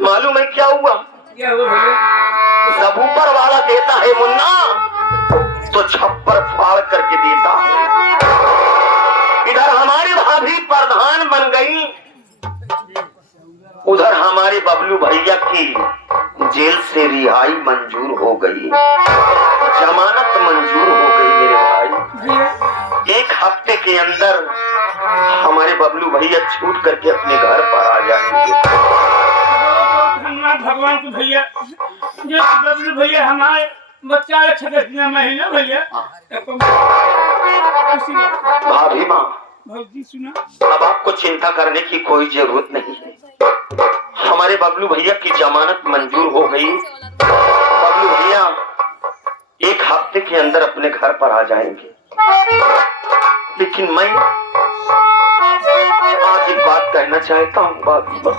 मालूम है क्या हुआ? क्या हुआ भैया? जब ऊपर वाला देता है मुन्ना तो छप्पर फाड़ करके देता है। इधर हमारी भाभी प्रधान बन गई, उधर हमारे बबलू भैया की जेल से रिहाई मंजूर हो गई, जमानत मंजूर हो गई मेरे भाई। एक हफ्ते के अंदर हमारे बबलू भैया छूट करके अपने घर पर आ जाएंगे। धन्यवाद भगवान को भैया, जो बबलू भैया हमारे बच्चा है 6 महीना भैया। भाभी माँ, भौजी सुना, अब आपको चिंता करने की कोई जरूरत नहीं है। हमारे बबलू भैया की जमानत मंजूर हो गई। बबलू भैया एक हफ्ते के अंदर अपने घर पर आ जाएंगे। लेकिन मैं आज एक बात कहना चाहता हूँ भाभी माँ।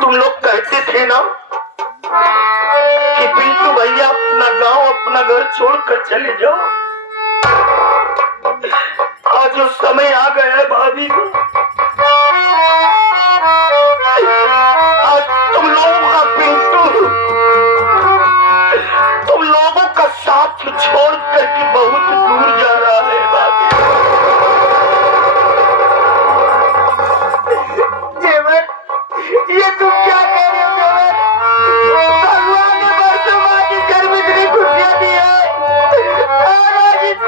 तुम लोग कहते थे ना कि पिंटू भैया अपना गांव अपना घर छोड़कर चले जाओ। आज जो समय आ गया है भाभी को, आज तुम लोगों का पिंटू तुम लोगों का साथ छोड़ करके बहुत दूर जा रहा है भाभी। देवर, ये तुम क्या कह रहे हो देवर? भगवान ने बरसों बाद इस घर में इतनी खुशियां दी है, और आज इस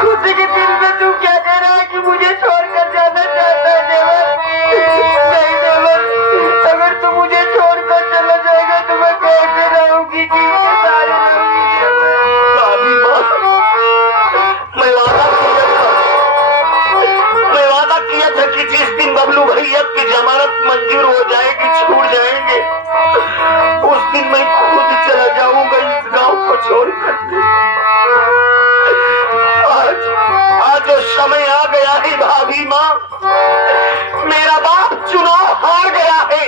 खुशी के दिन में तू क्या कह रहा है कि मुझे छोड़कर जाना चाहता है देवर? नहीं देवर, अगर तू मुझे छोड़कर चला जाएगा तो मैं कैसे रहूंगी, किसके सहारे रहूंगी देवर? भाभी माँ, मैं वादा किया था कि जिस दिन बबलू भैया की जमानत मंजूर हो जाएगी, छूट जाएंगे, उस दिन मैं खुद चला जाऊंगा इस गांव को छोड़ करके। आज जो समय आ गया है भाभी माँ, मेरा बाप चुनाव हार गया है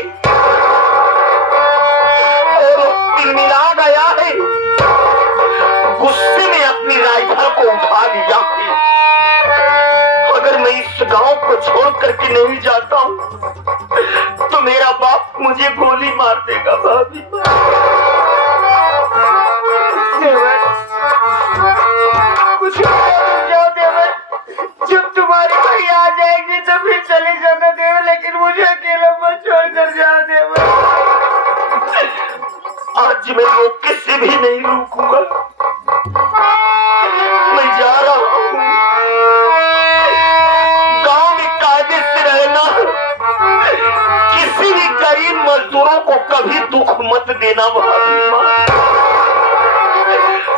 और दिन मिला गया है। गुस्से में अपनी राइफल को उठा लिया है। अगर मैं इस गांव को छोड़ करके नहीं जाता हूँ तो मेरा बाप मुझे गोली मार देगा भाभी। देवर, कुछ जाओ देवर, जब तुम्हारे भाई आ जाएंगे तो फिर चले जाना देवर, लेकिन मुझे अकेला मत छोड़कर जाओ देवर। आज मैं रोके से भी नहीं रुकूंगा, मैं जा रहा हूँ। गांव में कायदे से रहना, किसी भी गरीब मजदूरों को कभी दुख मत देना भाभी माँ।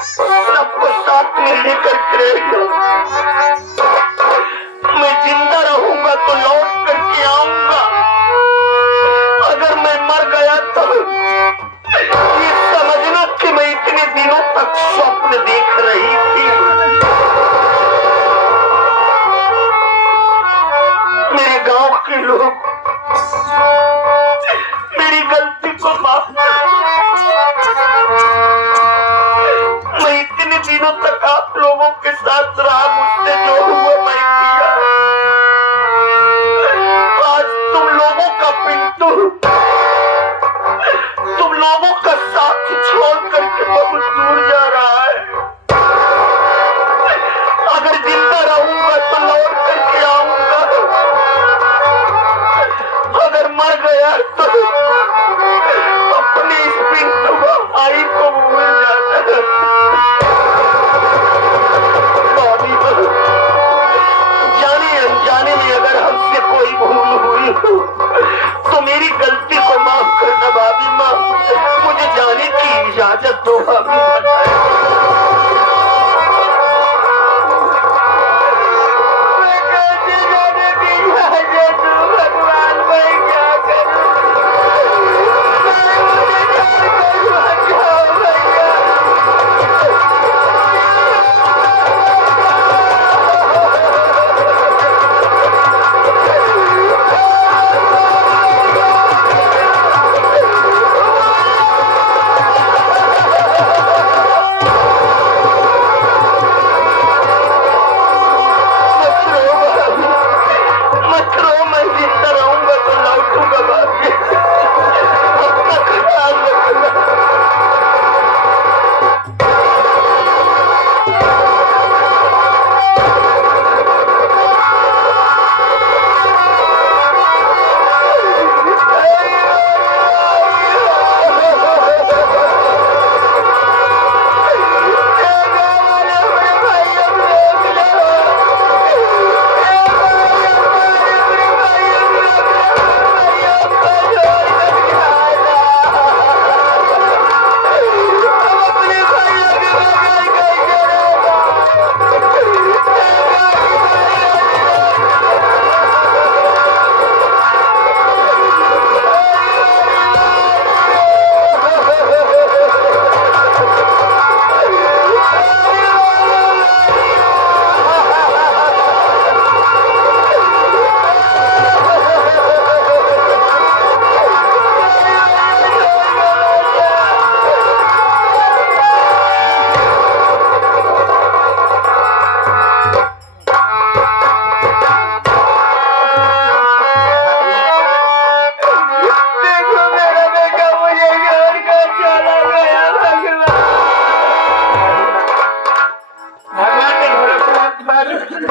सबको साथ में लेकर के रहना। मैं जिंदा रहूंगा तो लौट करके आऊंगा, अगर मैं मर गया तो ये समझना कि मैं इतने दिनों तक स्वप्न देख रही थी। मेरे गांव के लोग मेरी गलती को माफ कर। मैं इतने दिनों तक आप लोगों के साथ रहा, मुझसे जो हुआ मैं किया। आज तुम लोगों का पिंटू तुम लोगों का साथ छोड़ करके बहुत दूर जा रहा है। अगर जिंदा रहूंगा तो लौट करके आऊंगा, अगर मर गया तो अपने इस पिंटू भाई को भूल जाना। जाने अनजाने में अगर हमसे कोई भूल हुई हो तो मेरी गलती को माफ करना भाभी माँ। मुझे जाने की इजाजत दो भाभी माँ। भगवान, मैं क्या करूं?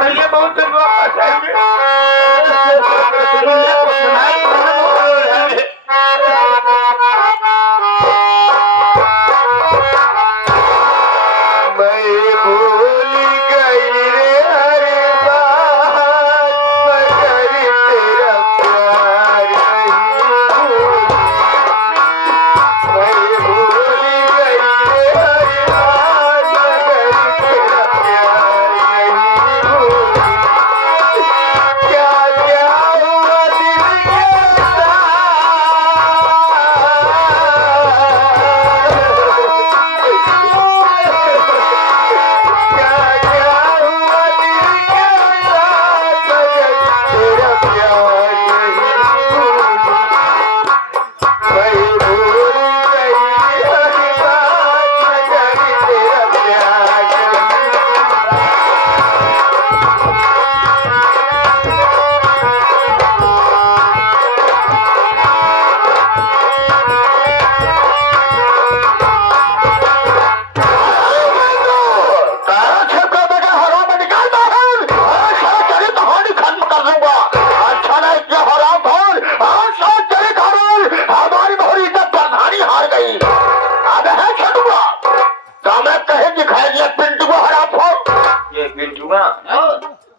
भैया बहुत दुआ करेंगे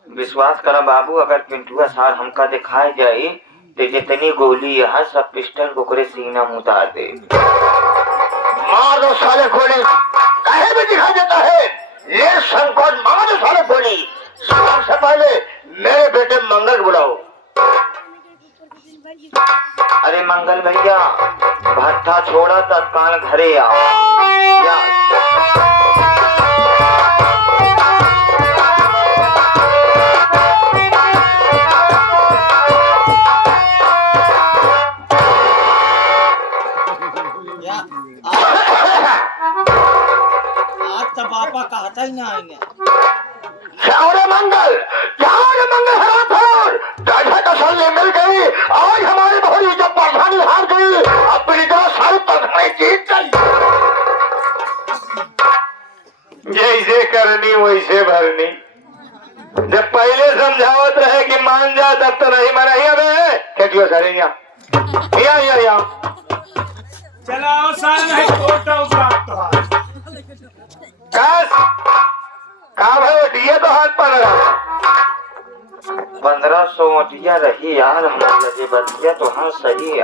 विश्वास करा बाबू, अगर पिंटुआ सार हमका दिखाए जाई तो जितनी गोली यहाँ सब पिस्टल को सीना में उतार दे। मार दो साले गोली, कहीं भी दिखाई देता है ये संकट, मार दो साले गोली। सबसे पहले मेरे बेटे मंगल बुलाओ। अरे मंगल भैया, भट्टा छोड़ा तत्काल घरे आओ। पापा कहता ही ना आएंगे। क्या मंगल, मिल गई आज हमारी भोली, जब परेशानी हार गई अपनी तरह सारी परेशानी जीत गई। जैसे करनी वैसे भरनी, जब पहले समझावत रहे कि मान जा तब तो नहीं माना। क्या क्यों करेंगे या चलाओ साल नहीं तो हाथ पर 1500 ओटिया रही यार हमारे लगे बतिया तो हाँ सही है।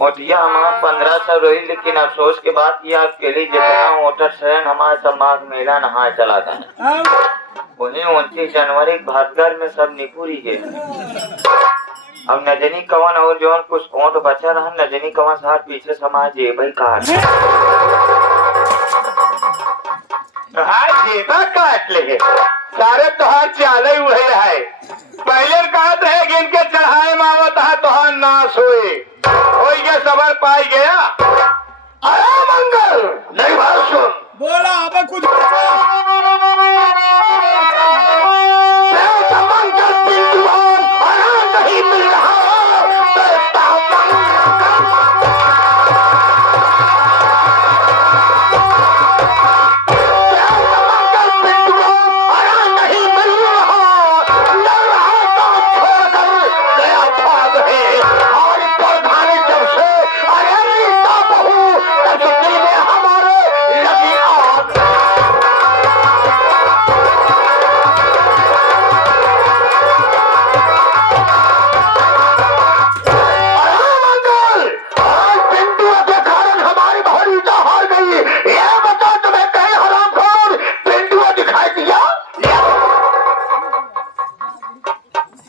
ओटिया हमारा 1500 रही, लेकिन अफसोस के बात ये आपके लिए जितना वोटर शरण हमारे समाज मेला नहा चला था उन्हें 29 जनवरी भाटगढ़ में सब निपुरी गए। अब नजनी कवन और जौन कुछ ओट बचा रहा, नजनी कवन साथ पीछे समाज भाई काट ले सारे तोहार चाले हुए है। पहले कहा रहे कि इनके चढ़ाए मावत है तोहार नाश हुए के सबर पाई गया। अरे मंगल नहीं बात सुन, बोला अब कुछ नहीं मिल रहा।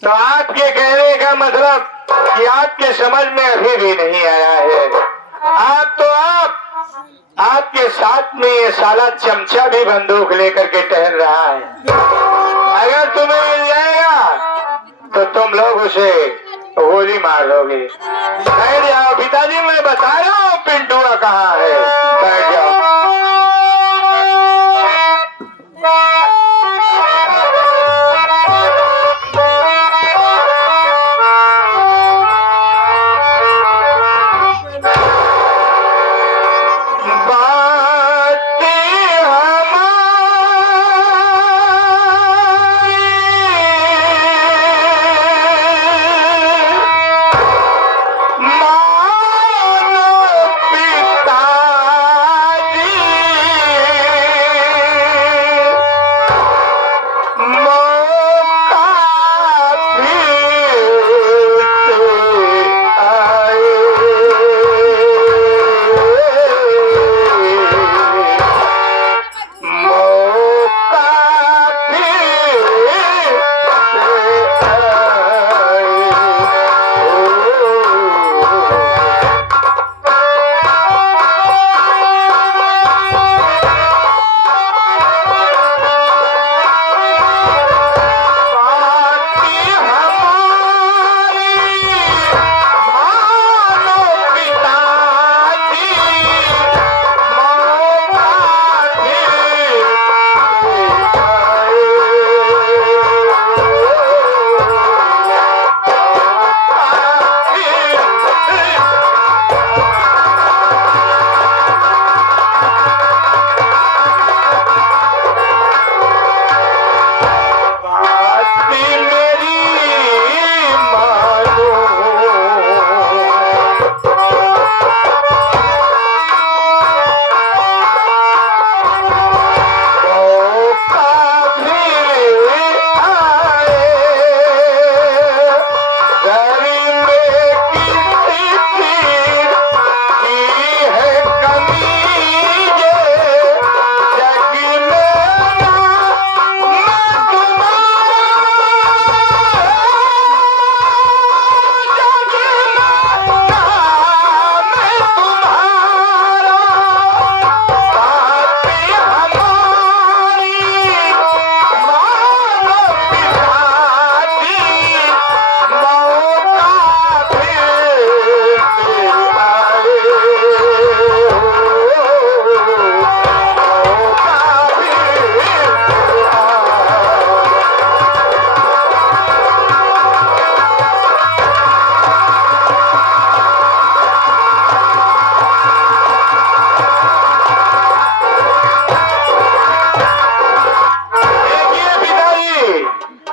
तो आपके कहने का मतलब कि आपके समझ में अभी भी नहीं आया है। आपके साथ में ये साला चमचा भी बंदूक लेकर के टहल रहा है। अगर तुम्हें मिल जाएगा तो तुम लोग उसे गोली मार दोगे। बैठ जाओ पिताजी, मैं बता रहा हूँ पिंटुआ कहाँ है। बैठ जाओ।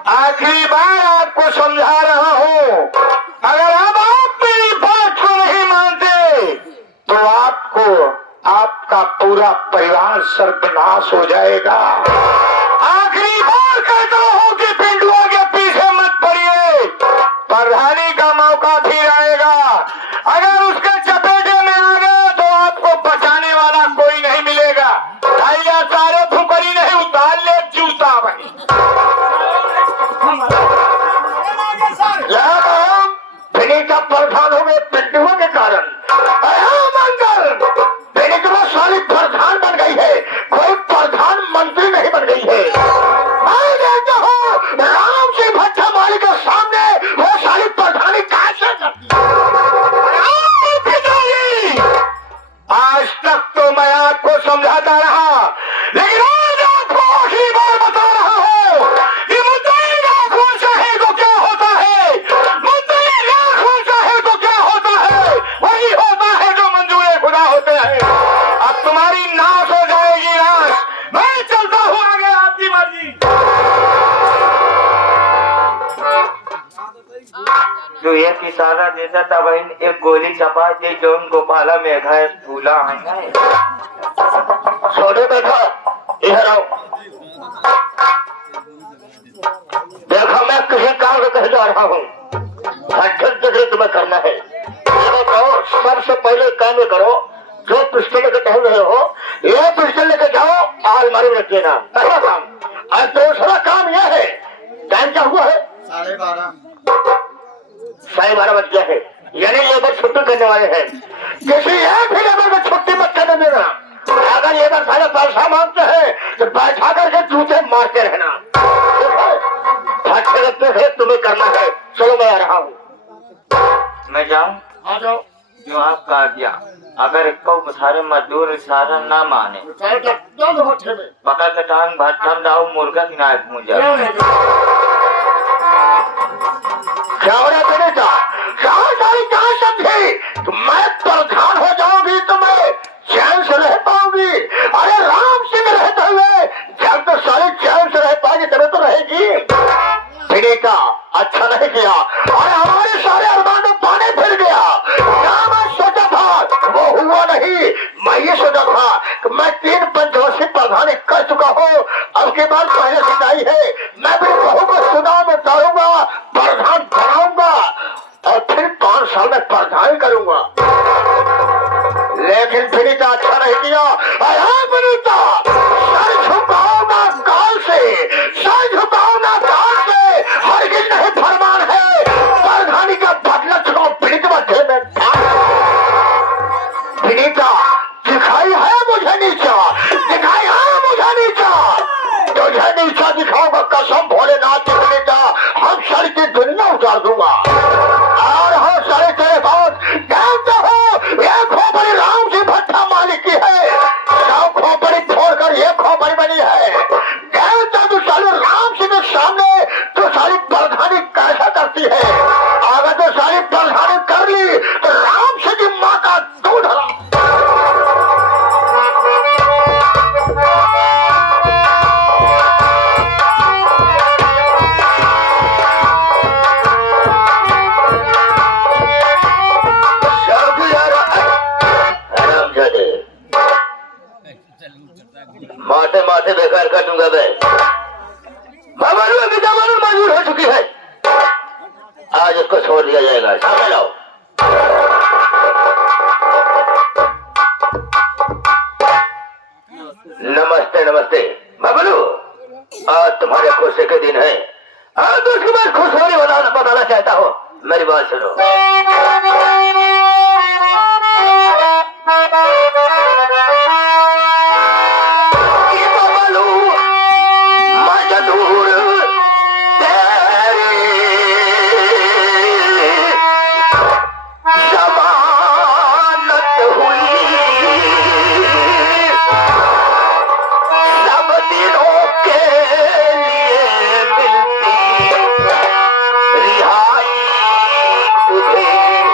आखिरी बार आपको समझा रहा हूँ, अगर अब आप मेरी बात को नहीं मानते तो आपको आपका पूरा परिवार सर्वनाश हो जाएगा। आखिरी बार कहता हूँ कि पिंडुआ के पीछे मत पड़िए, प्रधानी का मौका फिर आएगा। अगर उसके चपेटे में आ गए तो आपको बचाने वाला कोई नहीं मिलेगा। भैया सारे फुकरी नहीं, उतार ले जूता भाई। का प्रधान हो गए पिंडुआ के कारण। मंगल सारी प्रधान बन गई है, कोई प्रधानमंत्री नहीं बन गई है। मैं कहता हूँ राम जी भट्टा माली के सामने वो सारी प्रधानी कैसे करती है? आज तक तो मैं आपको समझाता रहा, लेकिन आज आपको आखिरी बार बता रहा हूँ कि मुद्दई लाख हो चाहे तो क्या होता है, मुद्दई लाख हो चाहे तो क्या होता है, वही होता है जो मंजूर खुदा होते हैं। अब तुम्हारी नाश हो जाएगी नाश, मैं चलता हूँ आगे, आपकी मर्जी। जो एक इशारा देता था वही एक गोली चपा दी, जो गोपाला में घर भूला है। छोटे बैठा इधर आओ। देखो मैं किसी काम से कह जा रहा हूँ, जगह तुम्हें करना है। बताओ सबसे पहले काम ये करो, जो पिस्टल लेके टहल रहे हो ये पिस्टल लेके जाओ, अलमारी में रख देना, पहला काम। और दूसरा काम यह है, टाइम क्या हुआ है? 12:30। 12:30 बज गया है, यानी लेबर छुट्टी करने वाले हैं। किसी एक भी लेबर को छुट्टी मत करने देना। अगर लेबर सारे पैसा मांगते हैं तो बैठा करके जूते मारते रहना। अच्छे लगते हैं, तुम्हें करना है। चलो मैं आ रहा हूँ। मैं जाऊँ? आ जाओ। जो आप कहा गया, अगर एक सारे मजदूर इशारा ना माने, पकड़ के टांग भट्टा दाऊ मुर्गा की नाक मुँह क्या हो रहा तेरे का? कहाँ समझे? तो मैं प्रधान हो जाऊंगी तो मैं चैन से रह पाऊंगी। अरे राम सिंह रहते हुए जब तो सारी चैन से रह पाएगी तभी तो रहेगी। का अच्छा नहीं किया और हमारे सारे अरमान में पानी फिर गया। क्या मैं सोचा था वो हुआ नहीं, मैं ये सोचा था कि मैं 3 पंचवर्षीय प्रधानी कर चुका हूँ, अब के बाद पहले सिंचाई है, मैं भी बहू को चुनाव में उतारूंगा, प्रधान बनाऊंगा और फिर 5 साल में प्रधान करूंगा। लेकिन फिर का अच्छा नहीं किया। सर झुकाऊंगा काल से, सर झुकाऊंगा काल से, हरगिज नहीं फरमान है। प्रधानी का बदला चुनाव पीड़ित मध्य में पीड़िता दिखाई है मुझे नीचा, दिखाई है मुझे नीचा, तुझे नीचा दिखाऊंगा कसम भोलेनाथ की पीड़िता, हम सर की दुनिया उतार दूंगा। और हम सारे तेरे बहुत जानते हो ये खोपड़ी राम जी भट्टा मालिक की है, सब खोपड़ी फोड़कर ये खोपड़ी बनी है। जानते तू साले राम जी के सामने तो सारी प्रधानी कैसा करती है, अगर तो सारी प्रधानी कर ली तो राम जी की माँ का दूध हरा। माथे माथे बेकार कर दूंगा मैं। मंजूर हो चुकी है, आज उसको छोड़ दिया जाएगा। सामने लाओ। नमस्ते नमस्ते बबलू, आज तुम्हारे खुशी के दिन है, आज तो उसके बाद खुशहाली बताना चाहता हूँ। मेरी बात सुनो। रिहाई तुझे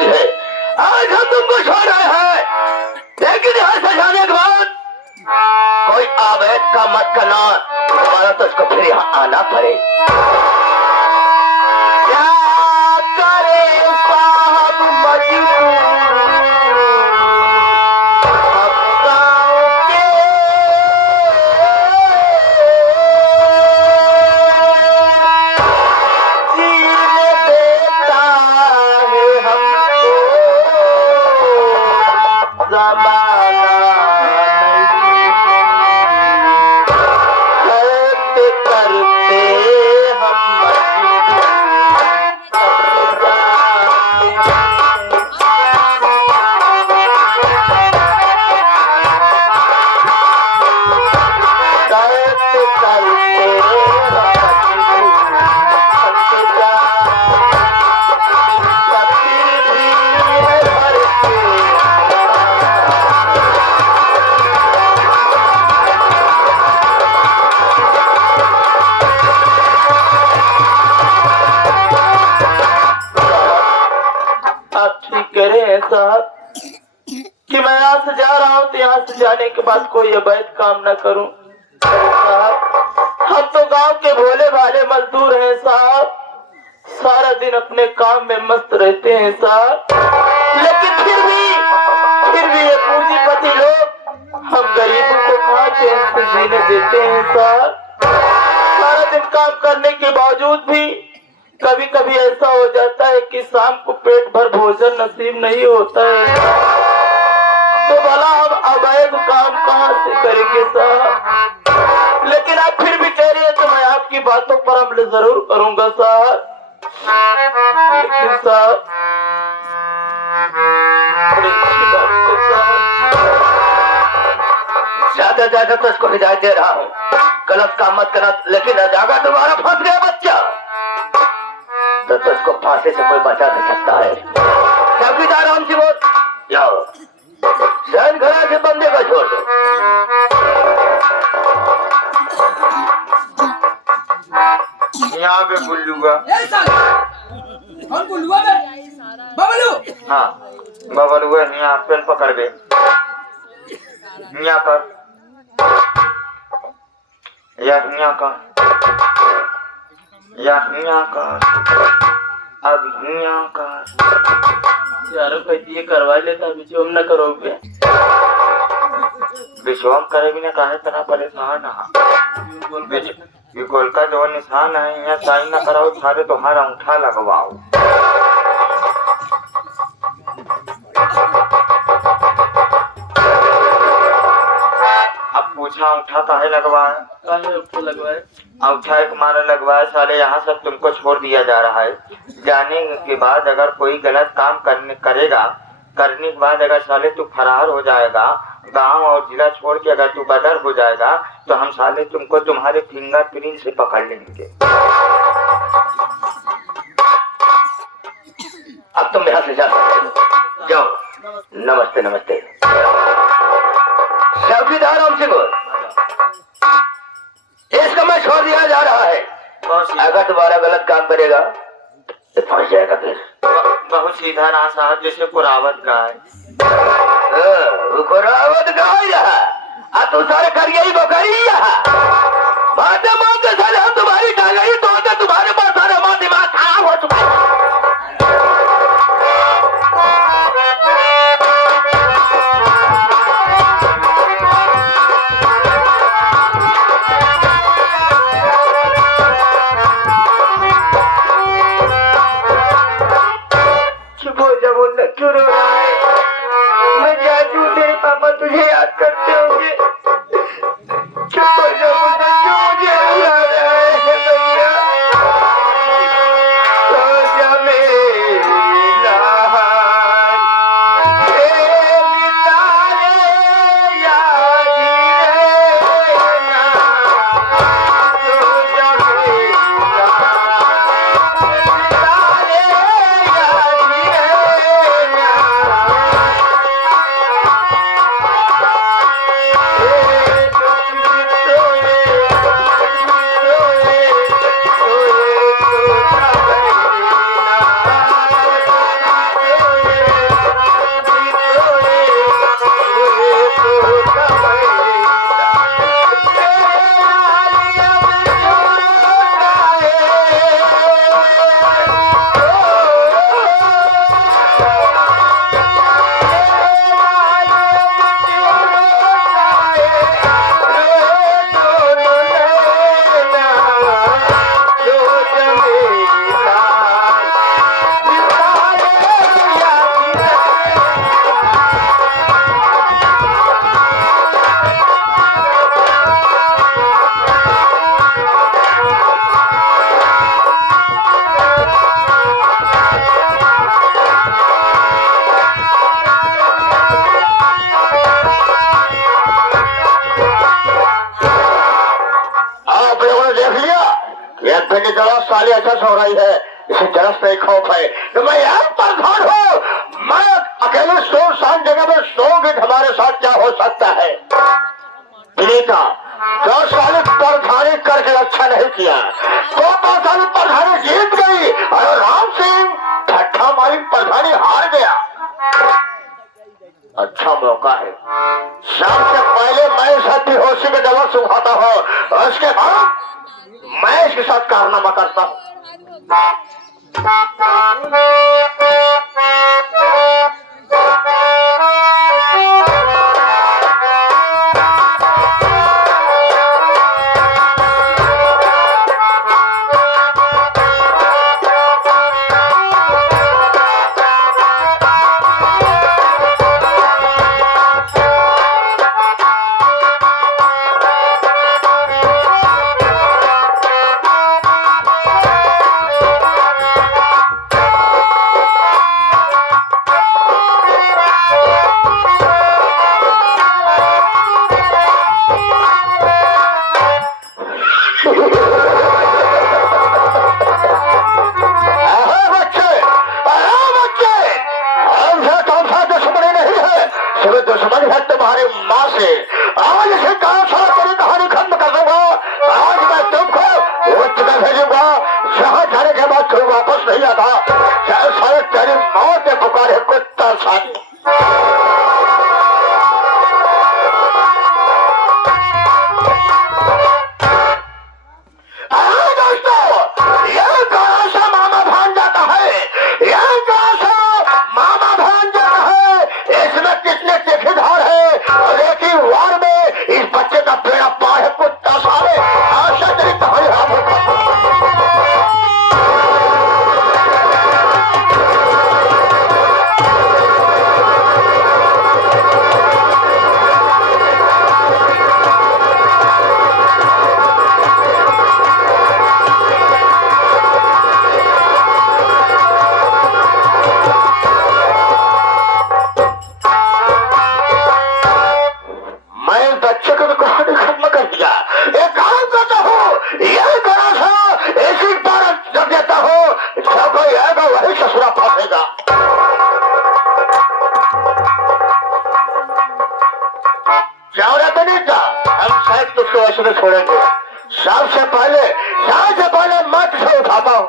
चुकी है। आज हम तुमको छोड़ रहे हैं, लेकिन यहाँ से जाने के बाद कोई अवैध का मत करना, तुम्हारा तो इसको फिर यहाँ आना पड़े। क्या करे साहब मजबूर, हम गाँव के जीने देता है हमको ज़माना नहीं, करते करते हम साहब कि मैं यहाँ से जा रहा हूँ तो यहाँ से जाने के बाद कोई अवैध काम न करूँ साहब। हम तो गांव के भोले भाले मजदूर हैं साहब, सारा दिन अपने काम में मस्त रहते हैं साहब, लेकिन फिर भी ये पूंजीपति लोग हम गरीबों को कहाँ चैन से जीने देते हैं साहब। सारा दिन काम करने के बावजूद भी कभी कभी ऐसा हो जाता है कि शाम को पेट भर भोजन नसीब नहीं होता है, तो भला हम अवैध काम कहाँ से करेंगे साहब। लेकिन आप फिर भी कह रही है तो मैं आपकी बातों पर अमल जरूर करूंगा साहब। लेकिन साहब बड़ी अच्छी बात है साहब, ज्यादा ज्यादा तो इसको हिदायत दे रहा हूँ, गलत काम मत करना, लेकिन अजागा तुम्हारा फंस गया बच्चा तो उसको फांसी से कोई बचा नहीं सकता है। चौकीदार राम जी बोल जाओ, शहर घरा के बंदे को छोड़ दो। यहाँ पे बुल्लूगा। कौन बुल्लुआ बे? बबलू। हाँ बबलुआ, यहाँ पेन पकड़ दे, यहाँ कर, यहाँ कर, यहाँ कर, अब यहाँ कर। यारो कहती है करवा लेता, विचोम न करोगे। विश्वाम करे भी न कहे तना परेशान ये गोल का जो निशान है, यहाँ साइन न कराओ, सारे तुम्हारा अंगूठा लगवाओ। अब पूछा अंगूठा काहे लगवाए? अंगूठा एक मारा लगवाए साले, यहाँ सब तुमको छोड़ दिया जा रहा है। जाने के बाद अगर कोई गलत काम करने के बाद अगर साले तू फरार हो जाएगा, गांव और जिला छोड़ के अगर तू बदर हो जाएगा, तो हम साले तुमको तुम्हारे फिंगरप्रिंट से पकड़ लेंगे। अब तुम यहाँ से जा सकते हो, जाओ। नमस्ते नमस्ते। चौकीदार राम सिंह, इसको मैं छोड़ दिया जा रहा है, अगर तुम्हारा गलत काम करेगा तो फंस जाएगा। फिर बहुत सीधा रहा साहब, जैसे कुरावत गाय। कुरावत गाय रहा, अब तू सारे करिए ही बकरी रहा। माते माते साले हम तुम्हारी टांगई तो तुम्हारे पास सारे माँ दिमाग खराब हो चुका है। क्यों रो रहा है? मैं जानती हूँ तेरे पापा तुझे याद करते होंगे। चुप हो जा मुन्ना, क्यों मुझे रुला रहा है भैया? मेरी जरा साली अच्छा सो रही है, इसे जरा से खौफ है तो मैं यहाँ प्रधान हूँ। मैं अकेले सुनसान जगह में सोऊंगी, हमारे साथ क्या हो सकता है? विनीता 10 साल प्रधानी करके अच्छा नहीं किया, 2 साल प्रधानी जीत गई और राम सिंह ठट्ठा मारी प्रधानी हार गया। अच्छा मौका है, शाम से पहले मैं इसे बेहोशी के दवा सुखाता हूँ और उसके बाद मैं इसके साथ कारनामा करता हूँ। दुश्मन है तुम्हारी माँ से, आज इसे कहानी कहानी खत्म कर दूंगा। आज मैं तुमको वो जगह भेजूंगा जहाँ जाने के बाद तुम वापस नहीं आता, चाहे सारे तेरी मौत के पुकारे कुत्ता साथी। छोड़ेंगे, सबसे पहले मत से उठाता हूँ।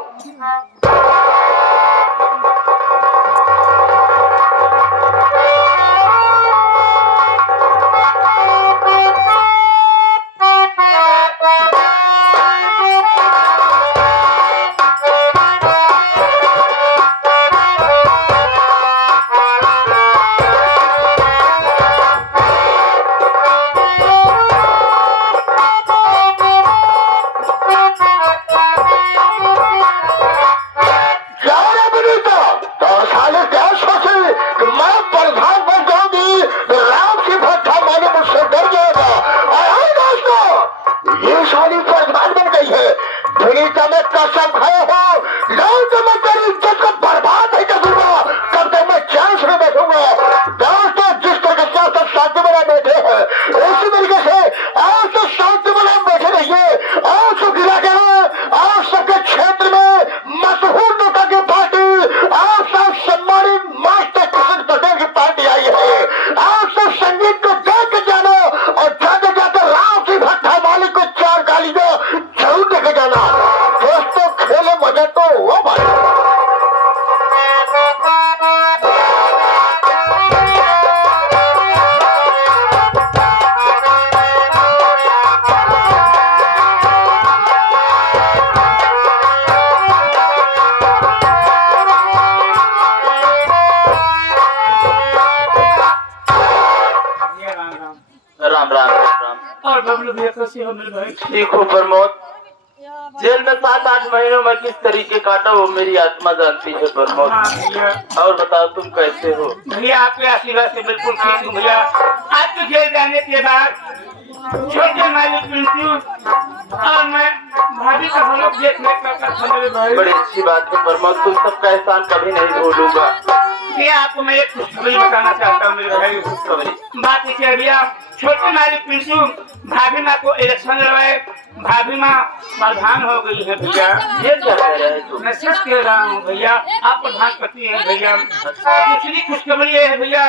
देखो प्रमोद, जेल में 7-8 महीनों में किस तरीके काटा वो मेरी आत्मा जानती है प्रमोद। और बताओ तुम कैसे हो? भैया आपके आशीर्वाद से बिल्कुल ठीक हूँ भैया। आपके जेल जाने के बाद छोटे मालिक पिंटू और मैं भाभी का हम लोग देखने का बड़ी अच्छी बात है प्रमोद, तुम सबका एहसान कभी नहीं भूलूंगा। भैया आपको मैं एक खुशखबरी बताना चाहता हूँ मेरे भाई। खुशखबरी बात है भैया, छोटे मालिक पिंटू भाभी माँ को इलेक्शन लड़वाए, भाभी माँ प्रधान हो गई है भैया। ये क्या कह रहे हैं तुम? मैं सच कह रहा हूँ भैया, आप प्रधानपति हैं भैया। दूसरी खुशखबरी ये है भैया,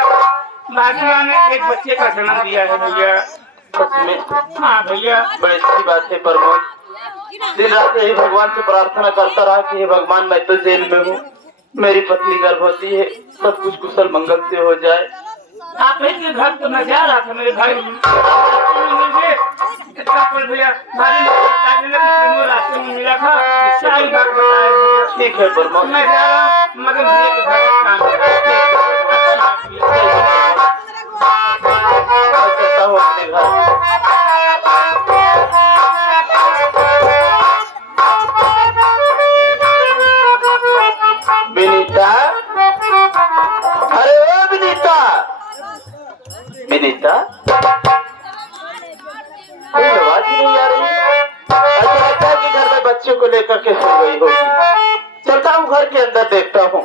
भाभी माँ ने एक बच्चे का जन्म दिया है भैया। सच में? हाँ भैया। बड़ी अच्छी बात है प्रमोद। दिन रात यही भगवान से प्रार्थना करता रहा कि हे भगवान मैं तो जेल में हूँ, मेरी पत्नी गर्भवती है, सब कुछ कुशल मंगल से हो जाए। आप के घर तो मैं जा रहा था मेरे भाई, पर भैया रास्ते में मिला था, सारी बात बताया। ठीक है प्रमोद, मैं जा रहा हूँ, मगर भैया के घर का काम मैं चलता हूँ अपने घर। विनीता, अरे ओ विनीता, विनीता, कोई आवाज ही नहीं आ रही। ऐसा लगता है कि घर में बच्चों को लेकर के सो गई होगी। चलता हूँ घर के अंदर देखता हूँ।